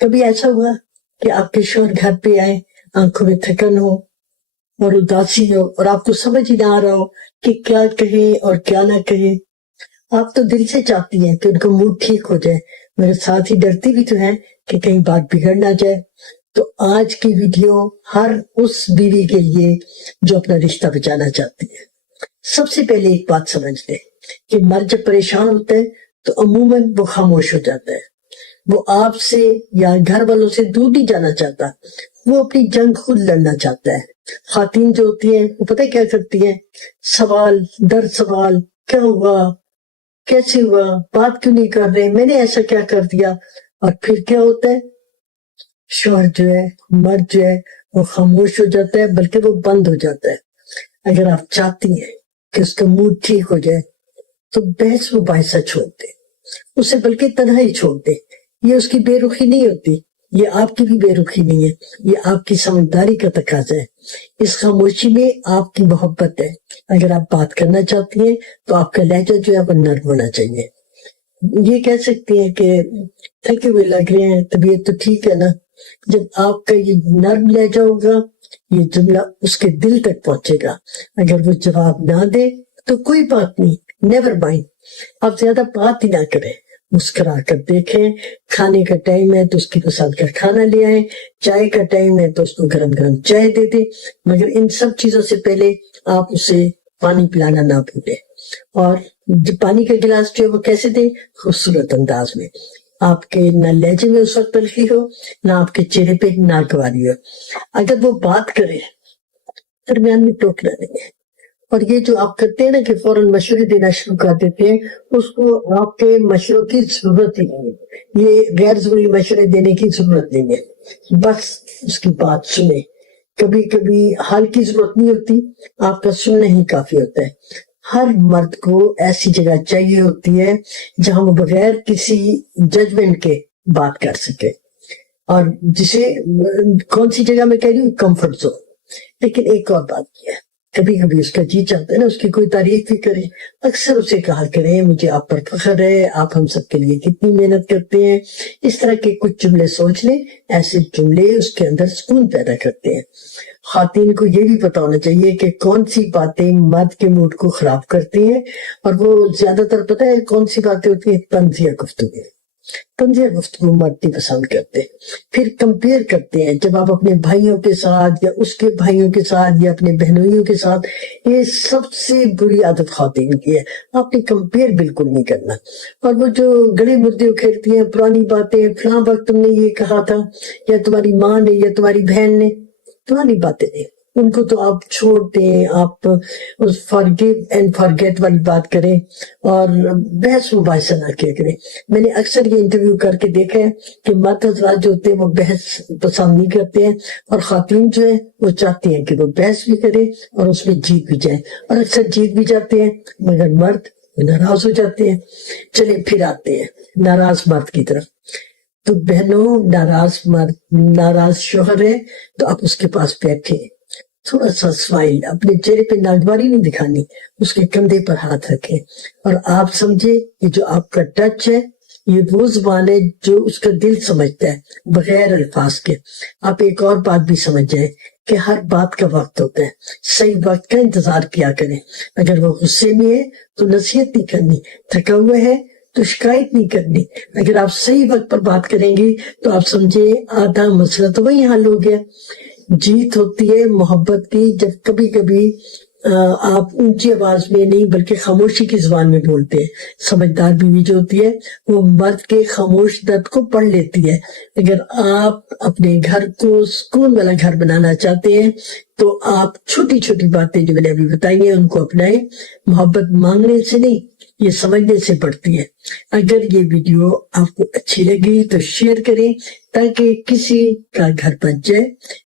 कभी ऐसा हुआ कि आपके शौहर घर पे आए, आंखों में थकन हो और उदासी हो और आपको समझ ही ना आ रहा हो कि क्या कहे और क्या ना कहे? आप तो दिल से चाहती हैं कि उनका मूड ठीक हो जाए, मगर साथ ही डरती भी तो हैं कि कहीं बात बिगड़ ना जाए। तो आज की वीडियो हर उस बीवी के लिए जो अपना रिश्ता बचाना चाहती है। सबसे पहले एक बात समझ ले कि मर्द जब परेशान होता है तो अमूमन वो खामोश हो जाता है। वो आपसे या घर वालों से दूर नहीं जाना चाहता, वो अपनी जंग खुद लड़ना चाहता है। खातीन जो होती है वो पता है क्या करती है? सवाल दर सवाल, क्या हुआ, कैसे हुआ, बात क्यों नहीं कर रहे, मैंने ऐसा क्या कर दिया? और फिर क्या होता है? शौहर जो है, मर्द जो है, वो खामोश हो जाता है, बल्कि वो बंद हो जाता है। अगर आप चाहती हैं कि उसका मूड ठीक हो जाए तो बहस मुबाहिसा छोड़ दे, उसे बल्कि तन्हाई छोड़ दे। ये उसकी बेरुखी नहीं होती, ये आपकी भी बेरुखी नहीं है, ये आपकी समझदारी का तकाजा है। इस खामोशी में आपकी मोहब्बत है। अगर आप बात करना चाहती हैं तो आपका लहजा जो है वो नर्म होना चाहिए। ये कह सकती हैं कि थके हुए लग रहे हैं, तबीयत तो ठीक है ना। जब आपका ये नर्म लहजा होगा, ये जुमला उसके दिल तक पहुंचेगा। अगर वो जवाब ना दे तो कोई बात नहीं, नेवर माइंड, आप ज्यादा बात ही ना करें, मुस्कुरा कर देखें। खाने का टाइम है तो उसकी पसंद का खाना ले आए, चाय का टाइम है तो उसको गरम गरम चाय दे दे। मगर इन सब चीजों से पहले आप उसे पानी पिलाना ना भूले। और पानी का गिलास जो है वो कैसे दे? खूबसूरत अंदाज में। आपके न लहजे में उस वक्त तलखी हो, ना आपके चेहरे पे नागवारी हो। अगर वो बात करे, दरमियान में टोकना नहीं है। और ये जो आप करते हैं ना कि फौरन मशवरे देना शुरू कर देते हैं, उसको आपके मशवरों की जरूरत ही नहीं है। ये गैर जरूरी मशवरे देने की जरूरत नहीं है, बस उसकी बात सुने। कभी कभी हाल की जरूरत नहीं होती, आपका सुनना ही काफी होता है। हर मर्द को ऐसी जगह चाहिए होती है जहां वो बगैर किसी जजमेंट के बात कर सके। और जिसे कौन सी जगह मैं कह रही हूँ? Comfort zone. लेकिन एक और बात की है, कभी कभी उसका जी चाहता है ना उसकी कोई तारीफ भी करे। अक्सर उसे कहा करें, मुझे आप पर फख्र है, आप हम सब के लिए कितनी मेहनत करते हैं। इस तरह के कुछ जुमले सोच ले, ऐसे जुमले उसके अंदर सुकून पैदा करते हैं। खातीन को ये भी पता होना चाहिए कि कौन सी बातें मर्द के मूड को खराब करती हैं, और वो ज्यादातर पता है कौन सी बातें होती है? तंजिया गुफ्तगू। तंजिया गुफ्तगू मर्द नहीं पसंद करते। फिर कंपेयर करते हैं, जब आप अपने भाइयों के साथ या उसके भाइयों के साथ या अपने बहनोइयों के साथ, ये सबसे बुरी आदत खातीन की है। आपने कंपेयर बिल्कुल नहीं करना। और वो जो गड़े मुद्दे उखेड़ती हैं, पुरानी बातें, फलां वक्त तुमने ये कहा था, या तुम्हारी माँ ने या तुम्हारी बहन ने, पुरानी बातें नहीं, उनको तो आप छोड़ दें। आप उस फॉरगिव एंड फॉरगेट वाली बात करें और बहस मुबाहिसा ना किया करें। मैंने अक्सर ये इंटरव्यू करके देखा है कि मर्द हज़रात जो होते हैं वो बहस पसंद नहीं करते हैं, और खातून जो है वो चाहती हैं कि वो बहस भी करे और उसमें जीत भी जाए, और अक्सर जीत भी जाते हैं, मगर मर्द नाराज हो जाते हैं। चले फिर आते हैं नाराज मर्द की तरफ। तो बहनों, नाराज मर्द, नाराज शौहर है तो आप उसके पास बैठे, थोड़ा सा स्माइल, अपने चेहरे पे नागवारी नहीं दिखानी, उसके कंधे पर हाथ रखें, और आप समझे कि जो आपका टच है ये वो जुबान है जो उसका दिल समझता है बगैर अल्फाज के। आप एक और बात भी समझ जाए कि हर बात का वक्त होता है, सही वक्त का इंतजार किया करें। अगर वो गुस्से में है तो नसीहत नहीं करनी, थका हुआ है तो शिकायत नहीं करनी। अगर आप सही वक्त पर बात करेंगे तो आप समझे आधा मसला तो वही हल हो गया। जीत होती है मोहब्बत की जब कभी कभी आप ऊंची आवाज में नहीं बल्कि खामोशी की जुबान में बोलते हैं। समझदार बीवी जो होती है वो मर्द के खामोश दर्द को पढ़ लेती है। अगर आप अपने घर को सुकून वाला घर बनाना चाहते हैं तो आप छोटी छोटी बातें जो मैंने अभी बताई हैं उनको अपनाएं। मोहब्बत मांगने से नहीं, ये समझने से पड़ती है। अगर ये वीडियो आपको अच्छी लगी तो शेयर करें ताकि किसी का घर बच जाए।